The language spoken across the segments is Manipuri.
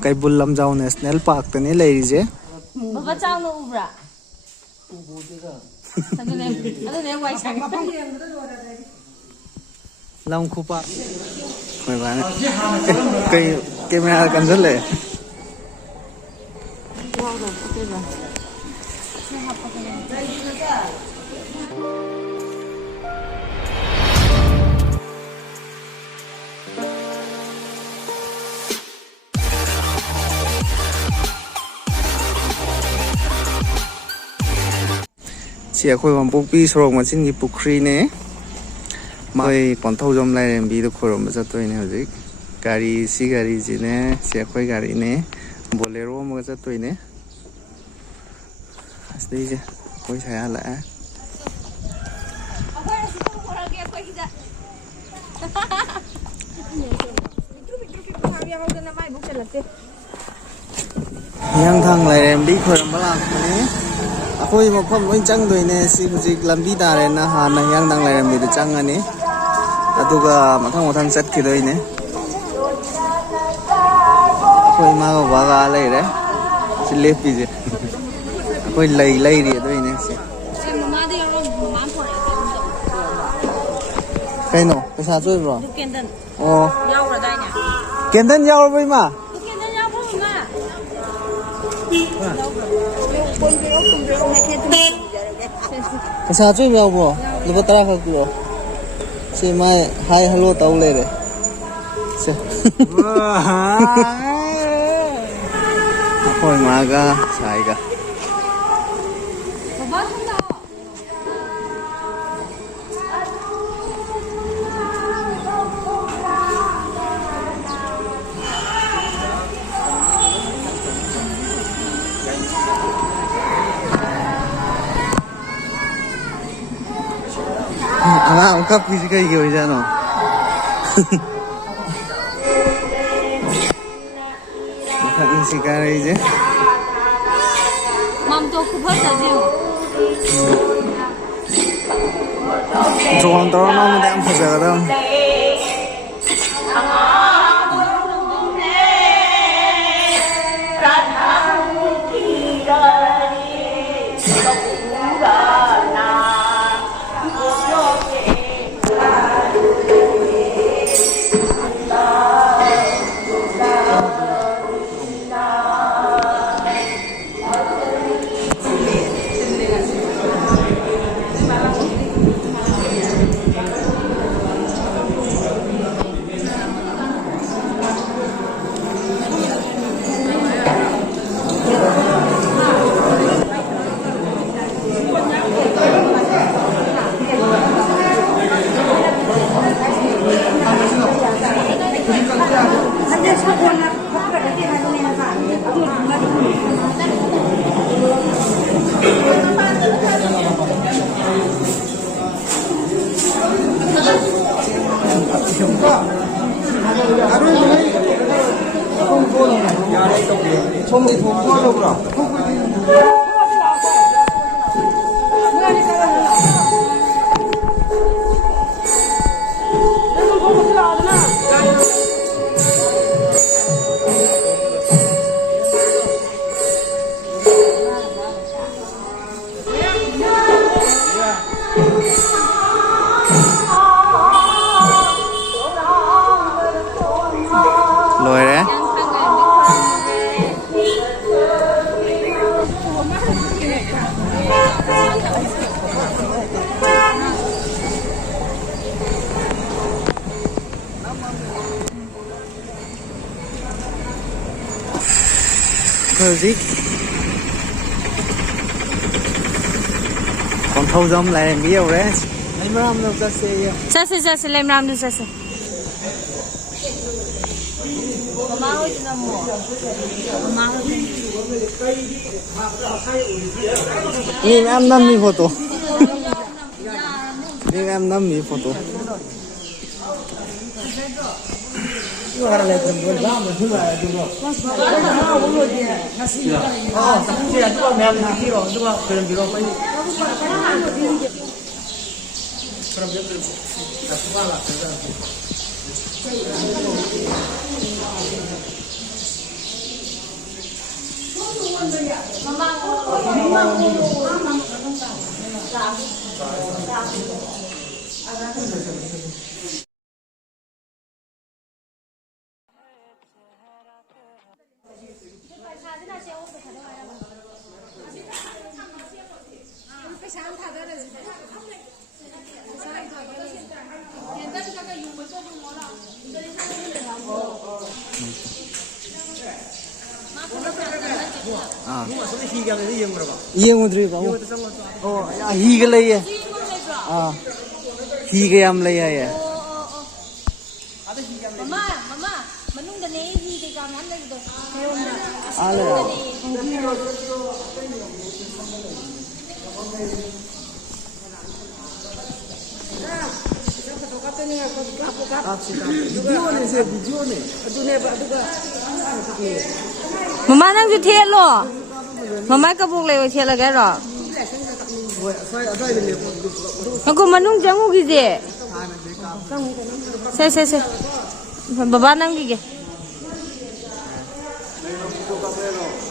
Kaibul Lamjau National Park tani leirize. Baba chang no ubra. Adune wai sang. Lam Khupa. Koi bana. Kai camera kan jale. Wow do okay ba. Chị khôi bằng bốc bi sổ mà xin nghỉ bốc khri nè mai còn thâu dòng lại em bi được khôi bằng rất tôi nè hả gari si gari gì nè chị khôi gari nè bolero mà rất tôi nè đây chứ khôi xài lại yang thang lại em bi khôi bằng bao nhiêu Aku mau pun mencang tu ini si musik lambi dah na hana yang dang lai lambi tu cang ani. Atu ka matang set kita ini. Aku mau ke baga lai re. Si lepi je. Aku lai dia tu ini si. Kau no, pasal tu bro. Kenden. Oh. Yau dah dah ni. Kenden yau apa ima? Kenden yau apa ima? Pasal tu yau bro. Lepas terang aku bro. Si mai hi hello tahu le re. Si. Aku maga, saya ga. Anak angkat fisika gitu aja no. Angkat fisika aja. Mam tu aku buat saja. Jangan terlalu lama dah ambil sekarang. Gì? Còn thâu dâm lại làm nhiều đấy. Em ram đâu ra xe. Lem ram đâu ra xe. Mama ơi chúng ta mua. Mama ơi. Nhưng em nắm mi photo. Nhưng em nắm mi photo. ꯌꯦꯡꯉꯨꯗ꯭ꯔꯤꯕ ꯑꯣ ꯍꯤꯒ ꯂꯩꯌꯦ ꯍꯤꯒ ꯌꯥꯝ ꯂꯩ ꯍꯥꯏꯌꯦ ꯃꯃꯥ ꯃꯃꯥ ꯃꯅꯨꯡꯗꯅꯦ ꯍꯤ ꯀꯩꯀꯥ ꯃꯌꯥꯝ ꯂꯩꯕꯗꯣ ꯃꯃꯥ ꯅꯪꯁꯨ ꯊꯦꯠꯂꯣ ꯃꯃꯥ ꯀꯕꯣꯛ ꯂꯩꯕ ꯊꯦꯠꯂꯒꯦ ꯍꯥꯏꯔꯣ ꯉꯥꯏꯈꯣ ꯃꯅꯨꯡ ꯆꯪꯉꯨꯈꯤꯁꯦ ꯁꯦ ꯕꯕꯥ ꯅꯝꯈꯤꯒꯦ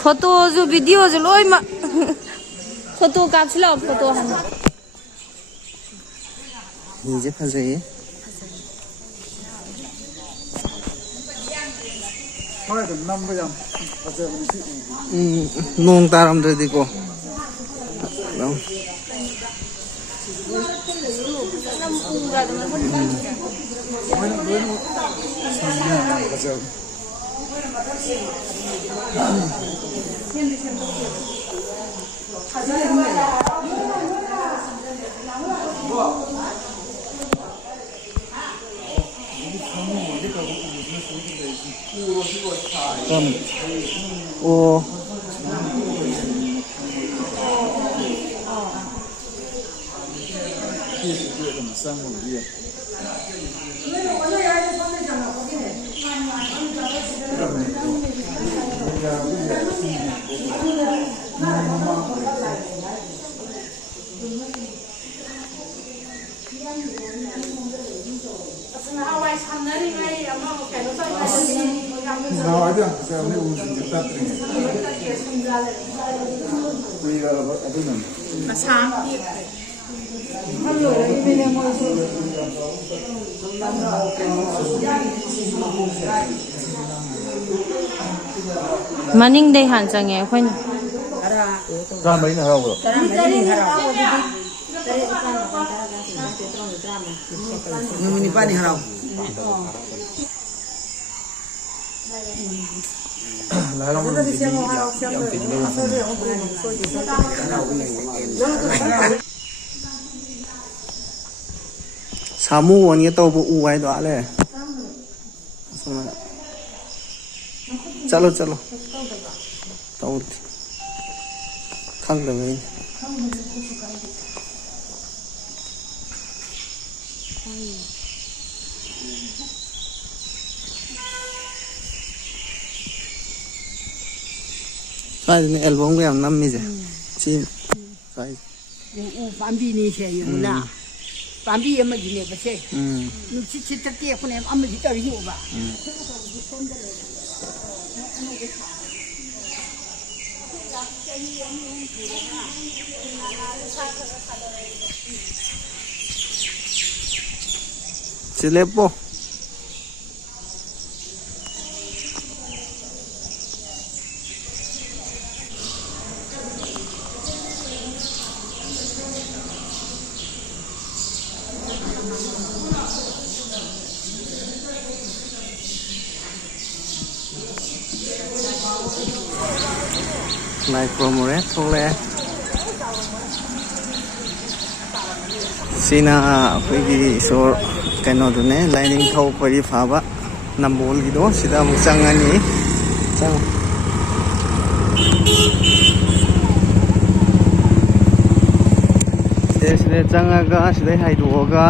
ꯐꯣꯇꯣꯁꯨ ꯚꯤꯗꯤꯑꯣꯁꯨ ꯂꯣꯏꯅꯃꯛ ꯐꯣꯇꯣ ꯀꯥꯞꯁꯤꯜꯂꯛꯑꯣ ꯐꯣꯇꯣ ꯍꯥꯟꯅ ꯍꯤꯁꯦ ꯐꯖꯩꯌꯦ ꯅꯣꯡ ꯇꯥꯔꯝꯗ꯭ꯔꯗꯤꯀꯣ ꯃꯅꯤꯡꯗꯩ ꯍꯥꯟ ꯆꯪꯉꯦ ꯑꯩꯈꯣꯏꯅ ꯇꯔꯥꯃꯔꯤꯅ ꯍꯔꯥꯎꯕ꯭ꯔꯣ ꯅꯨꯃꯤꯠ ꯅꯤꯄꯥꯜꯅꯤ ꯍꯔꯥꯎ ꯁꯥꯃꯨ ꯑꯣꯟꯒꯦ ꯇꯧꯕ ꯎ ꯍꯥꯏꯗꯣ ꯑꯥꯂꯦ ꯆꯠꯂꯣ ꯇꯧꯗꯦ ꯈꯪꯗꯕꯩꯅꯤ ꯁ꯭ꯋꯥꯏꯗꯅꯦ ꯑꯦꯜꯕꯝꯒ ꯌꯥꯝ ꯅꯝꯃꯤꯁꯦ ꯁꯤ ꯁ꯭ꯋꯥꯏꯁꯦ ꯎ ꯄꯥꯝꯕꯤꯅꯤ ꯁꯦ ꯌꯦꯡꯉꯨꯅ ꯄꯥꯝꯕꯤ ꯑꯃꯒꯤꯅꯦꯕ ꯁꯦ ꯅꯨꯡꯁꯤꯠ ꯁꯤꯠꯇ ꯇꯦꯛꯄꯅꯦ ꯑꯃꯗꯤ ꯇꯧꯔꯤ ꯎꯕ Se lepo. Này promote thôi. Sina ꯑꯩꯈꯣꯏꯒꯤ ꯏꯁꯣꯔ ꯀꯩꯅꯣꯗꯨꯅꯦ ꯂꯥꯏꯅꯤꯡꯊꯧ ꯈꯣꯏꯔꯤ ꯐꯥꯕ ꯅꯝꯕꯣꯜꯒꯤꯗꯣ ꯁꯤꯗ ꯑꯃꯨꯛ ꯆꯪꯉꯅꯤ ꯁꯤꯗ ꯆꯪꯉꯒ ꯁꯤꯗꯩ ꯍꯥꯏꯗꯣꯛꯑꯒ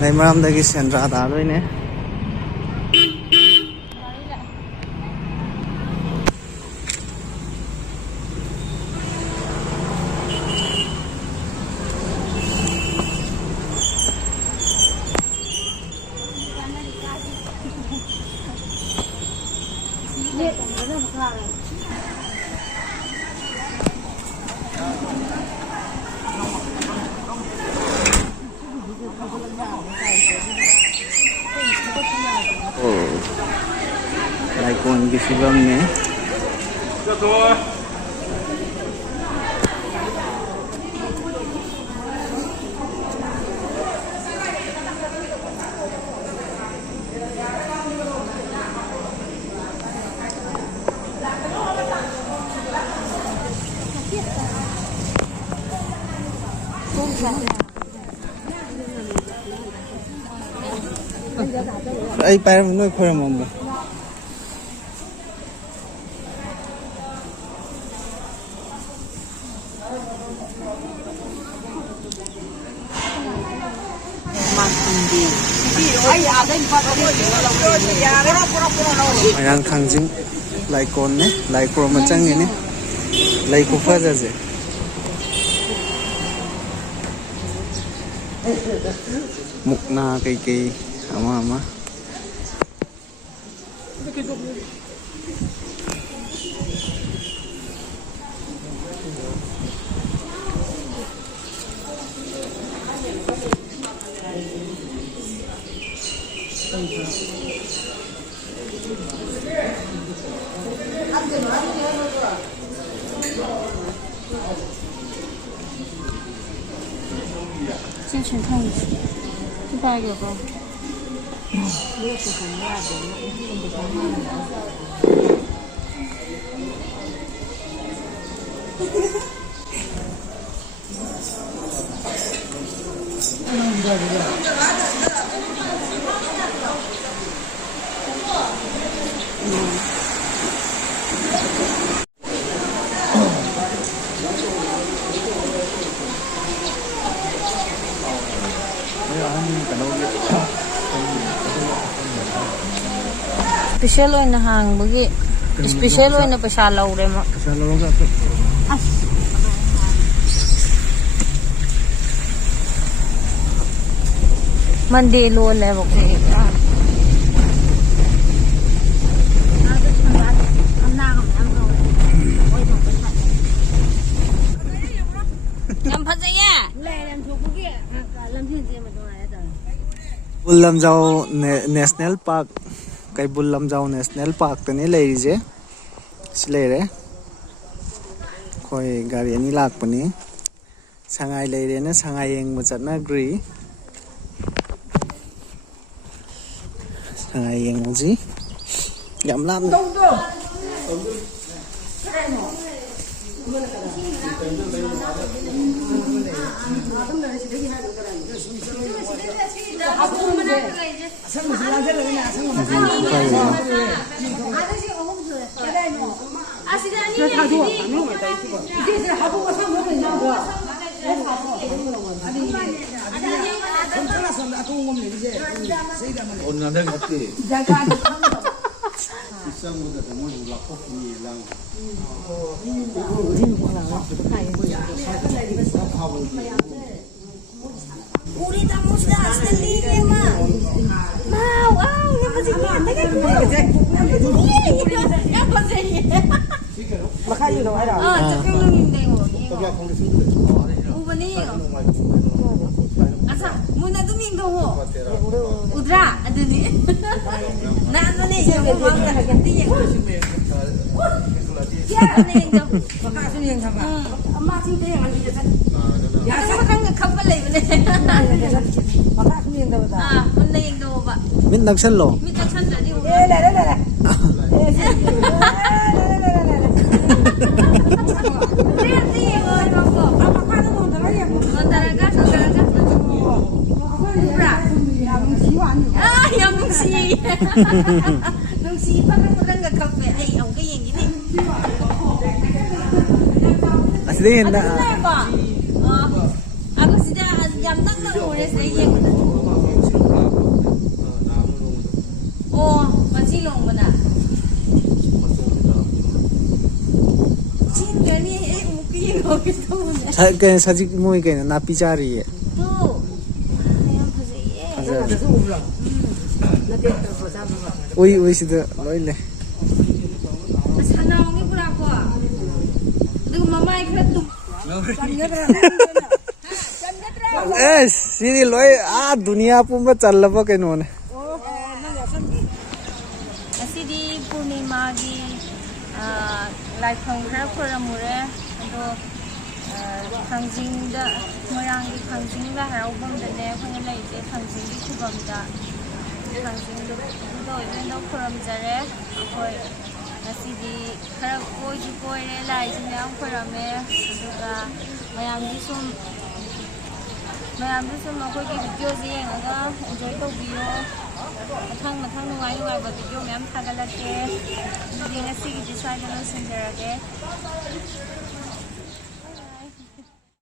ꯂꯩꯃꯔꯥꯝꯗꯒꯤ ꯁꯦꯟꯗ꯭ꯔꯥ ꯇꯥꯗꯣꯏꯅꯦ ꯂꯥꯏꯀꯣꯟꯒꯤ ꯐꯤꯕꯝꯅꯦ ꯑꯩ ꯄꯥꯏꯔꯝ ꯅꯣꯏ ꯈꯣꯏꯔꯝꯃꯝꯕ ꯃꯣꯏꯔꯥꯡ ꯊꯥꯡꯖꯤꯡ ꯂꯥꯏꯀꯣꯟꯅꯦ ꯂꯥꯏ ꯈꯨꯔꯨꯝꯕ ꯆꯪꯉꯤꯅꯦ ꯂꯩ ꯈꯨꯐꯖꯁꯦ ꯃꯨꯛꯅꯥ ꯀꯩꯀꯩ ama Special oina hangbagi special oina paisa laure ma pesa lawga mande lo le bok yam phajaya le lam thukgi lam thin je ma dona ya Bullamjau National Park Kai Bullamjau National Park tane leije silere khoi gari ani lakpani sangai leire na sangai yeng ma chatna gri sangai yeng ji yam lam Uri tamu sudah asli ni mah. Mau, yang pasal ni, yang pasal ni. Makanya lo ada. Cakap lu ni tengok. Ubani. Asa, muna tu minggu ho. Udra, ada ni. Nak ni yang buang dah ganti yang. Ya, ni yang. Makasih yang sama. Amat sih dia yang ambil jasa. Ya, saya makan kapal lagi ni. Makasih yang dah betul. Mana yang dah apa? min naksal lo Min naksal tadi. Yang nungsi pakai nggak kafe, yang kayak gini. asli na Aku sudah jam tengah udah saya yang oh masih long mana? Cinta ni mungkin orang itu. sajik moi kai na napi chari Tuh, yang pasal oi sida loi le Sanang ni pura apa? Dengan mama ikhlas tu. sini loi dunia pumba challaba kaino ne Masih di Purnia ꯂꯥꯏꯐꯝ ꯈꯔ ꯈꯣꯏꯔꯝꯃꯨꯔꯦ ꯑꯗꯣ ꯊꯥꯡꯖꯤꯡꯗ ꯃꯣꯏꯔꯥꯡꯒꯤ ꯊꯥꯡꯖꯤꯡ ꯂꯥꯏ ꯍꯔꯥꯎꯐꯝꯗꯅꯦ ꯑꯩꯈꯣꯏꯅ ꯂꯩꯔꯤꯁꯦ ꯊꯥꯡꯖꯤꯡꯒꯤ ꯈꯨꯕꯝꯗ ꯊꯥꯡꯖꯤꯡꯗꯣ ꯑꯣꯏꯅ ꯈꯣꯏꯔꯝꯖꯔꯦ ꯑꯩꯈꯣꯏ ꯉꯁꯤꯗꯤ ꯈꯔ ꯀꯣꯏꯁꯨ ꯀꯣꯏꯔꯦ ꯂꯥꯏꯁꯨ ꯃꯌꯥꯝ ꯈꯣꯏꯔꯝꯃꯦ ꯑꯗꯨꯒ ꯃꯌꯥꯝꯁꯨ ꯁꯨꯝ ꯑꯩꯈꯣꯏꯒꯤ ꯚꯤꯗꯤꯑꯣꯁꯦ ꯌꯦꯡꯉꯒ ꯑꯦꯟꯖꯣꯏ ꯇꯧꯕꯤꯌꯣ ꯃꯊꯪ ꯅꯨꯡꯉꯥꯏꯕ ꯚꯤꯗꯤꯑꯣ ꯃꯌꯥꯝ ꯊꯥꯒꯠꯂꯛꯀꯦ ꯑꯗꯨꯗꯤ ꯉꯁꯤꯒꯤꯗꯤ ꯁ꯭ꯋꯥꯏꯗ ꯂꯣꯏꯁꯤꯟꯖꯔꯒꯦ